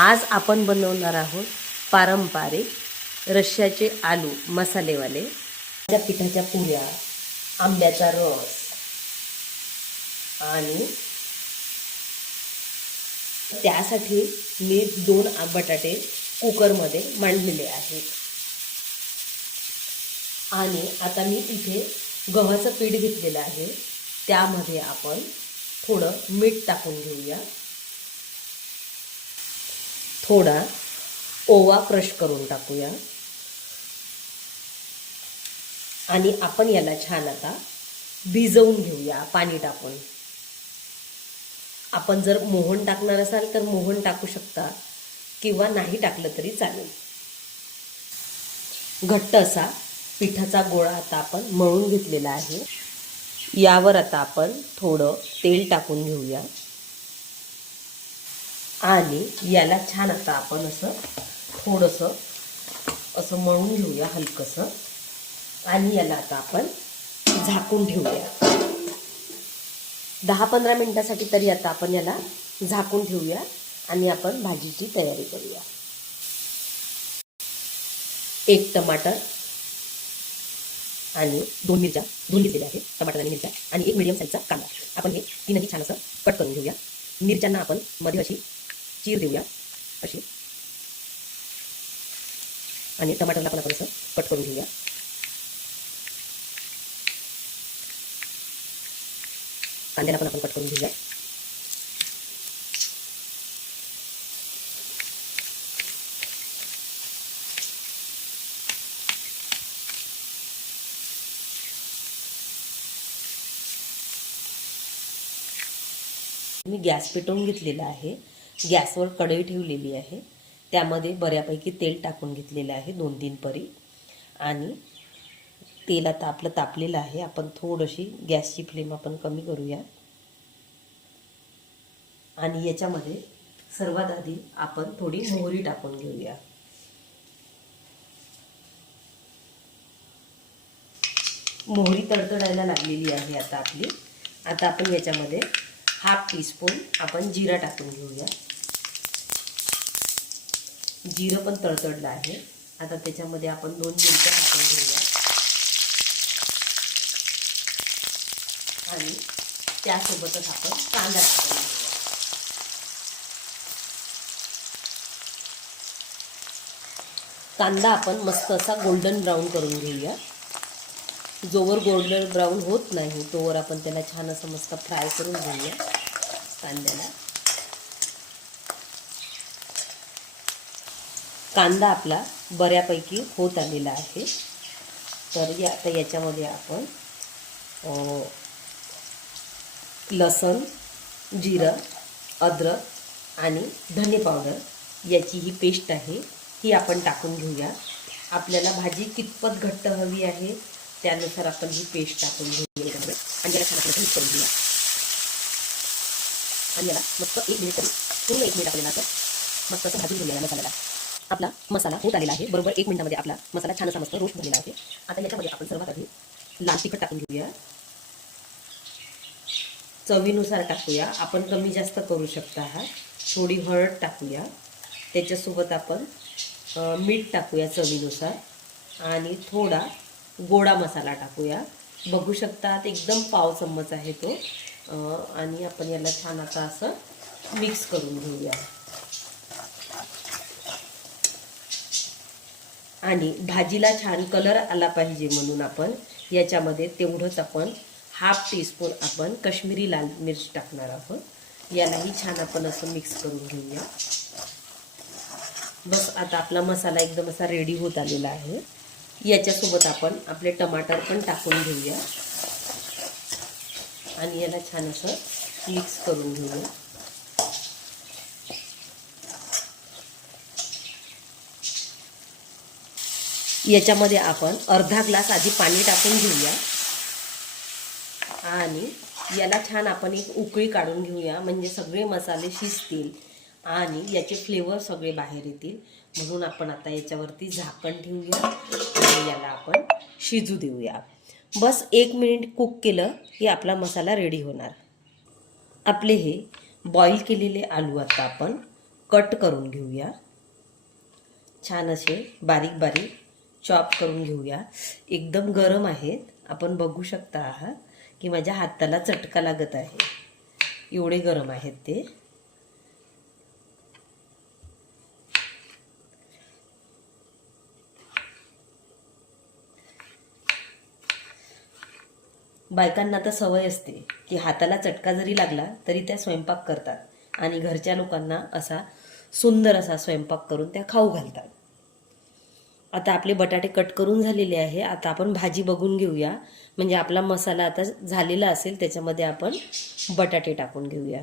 आज आपण बनवणार आहोत पारंपरिक रश्श्याचे आलू मसालेवाले. त्या पिठाच्या पुऱ्या आंब्याचा रस आणि त्यासाठी मी दोन बटाटे कुकरमध्ये मांडलेले आहेत. आणि आता मी इथे गव्हाचं पीठ घेतलेलं आहे. त्यामध्ये आपण थोडं मीठ टाकून घेऊया. थोडा ओवा क्रश करून टाकूया. आणि आपण याला छान आता भिजवून घेऊया पाणी टाकून. आपण जर मोहन टाकणार असाल तर मोहन टाकू शकता किंवा नाही टाकलं तरी चालेल. घट्ट असा पिठाचा गोळा आता आपण मळून घेतलेला आहे. यावर आता आपण थोडं तेल टाकून घेऊया. आणि याला छान आता आपण असं थोडंसं असं मळून घेऊया हलकंसं. आणि याला आता आपण झाकून ठेवूया. दहा पंधरा मिनटासाठी तरी आता आपण याला झाकून ठेवूया आणि आपण भाजीची तयारी करूया. एक टमाटर आणि दोन मिरच्या दोन घेतलेल्या आहेत टमाटर आणि मिरच्या आणि एक मिडियम साईजचा कांदा. आपण हे तीनही छान असं कट करून घेऊया. मिरच्यांना आपण मध्ये अशी चीर देऊया. अशी. आणि टमाटरला पण आपण असं कट करून घेऊया. कांद्याला पण आपण कट करून घेऊया. मी गॅस पेटवून घेतलेला आहे. गॅसवर कढई ठेवलेली आहे. त्यामध्ये बऱ्यापैकी तेल टाकून घेतलेलं आहे दोन तीन परी. आणि तेल आता आपलं तापलेलं आहे. आपण थोडीशी गॅसची फ्लेम आपण कमी करूया. आणि याच्यामध्ये सर्वात आधी आपण थोडी मोहरी टाकून घेऊया. मोहरी तडतडायला लागलेली आहे आता आपली. आता आपण याच्यामध्ये हाफ टीस्पून आपण जिरा टाकून घेऊया. जिरं पण तळतळलं आहे. आता त्याच्यामध्ये आपण दोन मिरच्या टाकून घेऊया. आणि त्यासोबतच आपण कांदा टाकून घेऊया. कांदा आपण मस्त असा गोल्डन ब्राऊन करून घेऊया. जोवर गोल्डन ब्राऊन होत नाही तोवर आपण त्याला छान असं मस्त फ्राय करून घेऊया कांद्याला. कांदा आपला बऱ्यापैकी होत आलेला आहे. तर या आता याच्यामध्ये आपण लसण जिरं अद्रक आणि धने पावडर याची ही पेस्ट आहे ही आपण टाकून घेऊया. आपल्याला भाजी कितपत घट्ट हवी आहे त्यानुसार आपण ही पेस्ट टाकून घेऊया. आणि याला छान करून घेऊया. आणि याला मस्त एक मिनिट पूर्ण एक मिनिट आपल्याला मस्त असं भाजून घेऊया मसाल्याला. आपला मसाला होत आलेला आहे. बरोबर एक मिनिटामध्ये आपला मसाला छान असा मस्त रोस्ट झालेला आहे. आता याच्यामध्ये आपण सर्वात आधी लाल तिखट टाकून घेऊया. चवीनुसार टाकूया. आपण कमी जास्त करू शकता आहात थोडी हळद टाकूया. त्याच्यासोबत आपण मीठ टाकूया चवीनुसार. आणि थोडा गोडा मसाला टाकूया. बघू शकतात एकदम पाव चम्मच आहे तो. आणि आपण याला छान आता असं मिक्स करून घेऊया. आणि भाजीला छान कलर आला पाहिजे म्हणून आपण याच्यामध्ये तेवढंच आपण हाफ टीस्पून आपण कश्मीरी लाल मिर्च टाकणार आहोत. यालाही छान आपण असं मिक्स करून घेऊया. बस आता आपला मसाला एकदम असा रेडी होत आलेला आहे. याच्यासोबत आपण आपले टमाटर पण टाकून घेऊया. आणि याला छान असं मिक्स करून घेऊया. याच्यामध्ये आपण अर्धा ग्लास आधी पाणी टाकून घेऊया. आणि याला छान आपण एक उकळी काढून घेऊया. म्हणजे सगळे मसाले शिजतील आणि याचे फ्लेवर सगळे बाहेर येतील. म्हणून आपण आता याच्यावरती झाकण ठेवूया आणि याला आपण शिजू देऊया. बस एक मिनिट कुक केलं की आपला मसाला रेडी होणार. आपले हे बॉईल केलेले आलू आता आपण कट करून घेऊया. छान असे बारीक बारीक चॉप करून घेऊया. एकदम गरम आहेत. आपण बघू शकता आहात की माझ्या हाताला चटका लागत आहे. एवढे गरम आहेत ते. बायकांना तर सवय असते की हाताला चटका जरी लागला तरी त्या स्वयंपाक करतात. आणि घरच्या लोकांना असा सुंदर असा स्वयंपाक करून त्या खाऊ घालतात. आता आपले बटाटे कट करून झालेले आहे. आता आपण भाजी बघून घेऊया. म्हणजे आपला मसाला आता झालेला असेल त्याच्यामध्ये आपण बटाटे टाकून घेऊया.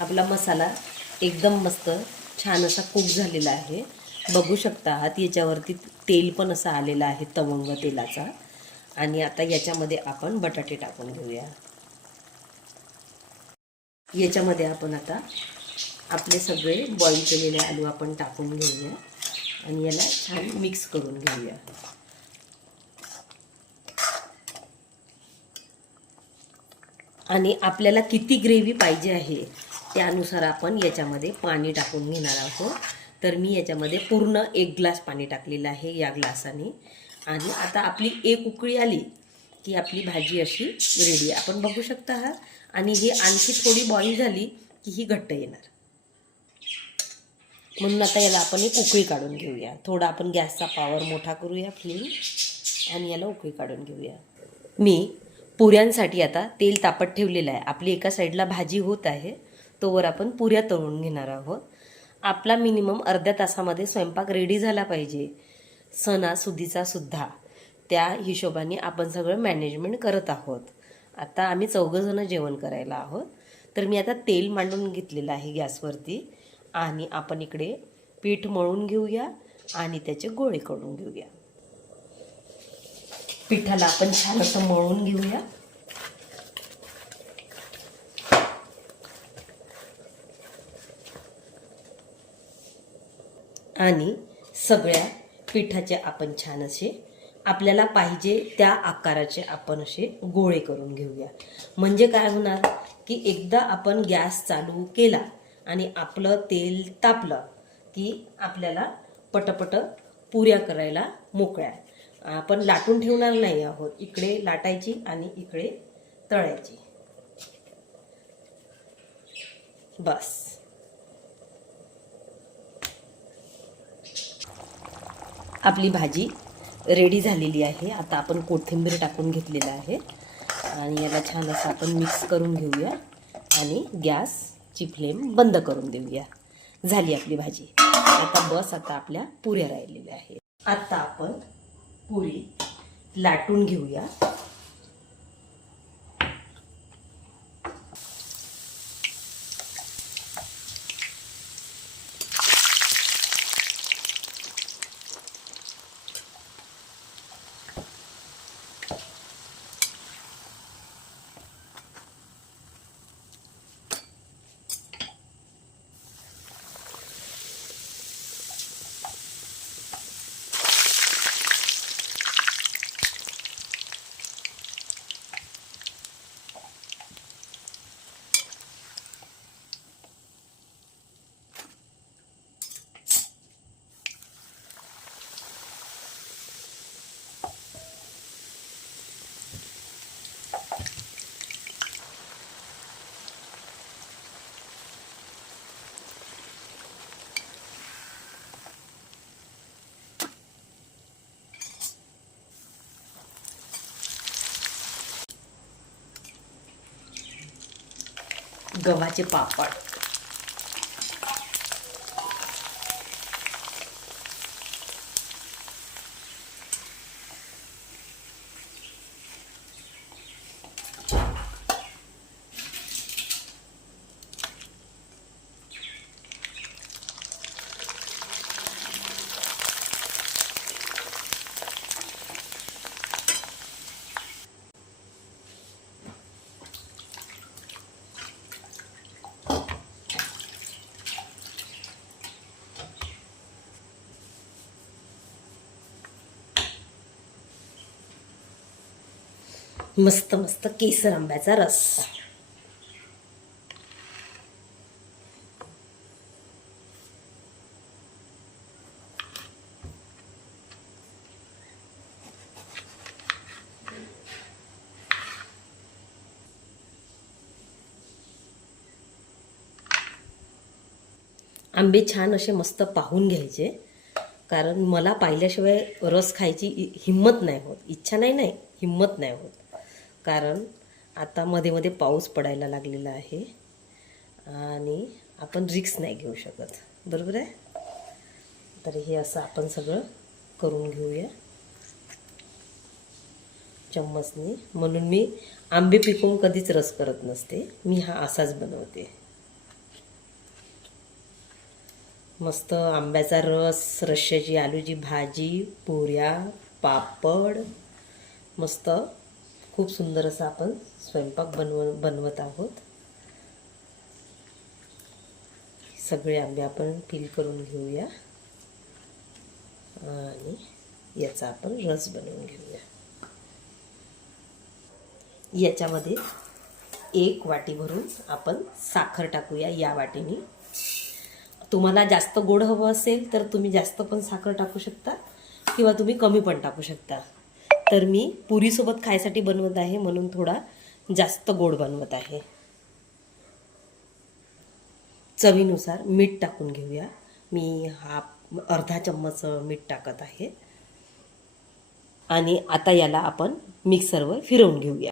आपला मसाला एकदम मस्त छान असा कुक झालेला आहे. बघू शकता आहात याच्यावरती तेल पण असं आलेलं आहे तवंग तेलाचा. आणि आता याच्यामध्ये आपण बटाटे टाकून घेऊया. याच्यामध्ये आपण आता आपले सगळे बॉईल केलेले आलू आपण टाकून घेऊया. आणि याला छान मिक्स करून घेऊया. आणि आपल्याला किती ग्रेव्ही पाहिजे आहे त्यानुसार आपण याच्यामध्ये पाणी टाकून घेणार आहोत. तर मी याच्यामध्ये पूर्ण एक ग्लास पाणी टाकलेलं आहे या ग्लासाने आणि आता आपली एक उकळी आली की आपली भाजी अशी रेडी आहे. आपण बघू शकता हा. आणि ही आणखी थोडी बॉईल झाली की ही घट्ट येणार. म्हणून आता याला आपण एक उकळी काढून घेऊया. थोडा आपण गॅसचा पॉवर मोठा करूया फ्लेम आणि याला उकळी काढून घेऊया. मी पुऱ्यांसाठी आता तेल तापत ठेवलेलं आहे. आपली एका साईडला भाजी होत आहे. तोवर आपण पुऱ्या तळून घेणार आहोत. आपला मिनिमम अर्ध्या तासामध्ये स्वयंपाक रेडी झाला पाहिजे. सणासुदीचा सुद्धा. त्या हिशोबाने आपण सगळं मॅनेजमेंट करत आहोत. आता आम्ही चौघंजणं जेवण करायला आहोत. तर मी आता तेल मांडून घेतलेलं आहे गॅसवरती आणि आपण इकडे पीठ मळून घेऊया आणि त्याचे गोळे करून घेऊया. पिठाला आपण छान असं मळून घेऊया. आणि सगळ्या पिठाचे आपण छान असे आपल्याला पाहिजे त्या आकाराचे आपण असे गोळे करून घेऊया. म्हणजे काय होणार? की एकदा आपण गॅस चालू केला आणि आपलं तेल तापलं की आपल्याला पटपट पुऱ्या करायला मोकळ्या. आपण लाटून ठेवणार नाही आहोत. इकडे लाटायची आणि इकडे तळायची. बस. आपली भाजी रेडी झालेली आहे. आता आपण कोथिंबीर टाकून घेतलेलं आहे. आणि याला छान असं आपण मिक्स करून घेऊया. आणि गॅसची फ्लेम बंद करून देऊया. झाली आपली भाजी. आता बस आता आपल्या पुऱ्या राहिलेल्या आहेत. आता आपण पुरी लाटून घेऊया. गव्हाचे पापड. मस्त मस्त केसर आंब्याचा रस. आंबे छान असे मस्त पाहून घ्यायचे. कारण मला पाहिल्याशिवाय रस खायची हिम्मत हिंमत नाही होत. इच्छा नाही नाही हिंमत नाही होत. कारण आता मध्ये मध्ये पाऊस पडायला लागलेला आहे. आणि आपण रिक्स नाही घेऊ शकत. बरोबर आहे? तर हे असं आपण सगळं करून घेऊया. चम्मचने. म्हणून मी आंबे पिकवून कधीच रस करत नसते. मी हा असाच बनवते. मस्त आंब्याचा रस रश्श्याची आलूची भाजी पुऱ्या पापड मस्त खूप सुंदर असा आपण स्वयंपाक बनव बनवत आहोत. सगळे आंबे आपण पील करून घेऊया. आणि याचा आपण रस बनवून घेऊया. याच्यामध्ये एक वाटी भरून आपण साखर टाकूया या वाटीने. तुम्हाला जास्त गोड हवं असेल तर तुम्ही जास्त पण साखर टाकू शकता किंवा तुम्ही कमी पण टाकू शकता. तर मी पुरीसोबत खायसाठी बनवत आहे म्हणून थोडा जास्त गोड बनवत आहे. चवीनुसार मीठ टाकून घेऊया. मी हा अर्धा चम्मच मीठ टाकत आहे. आणि आता याला आपण मिक्सरवर फिरवून घेऊया.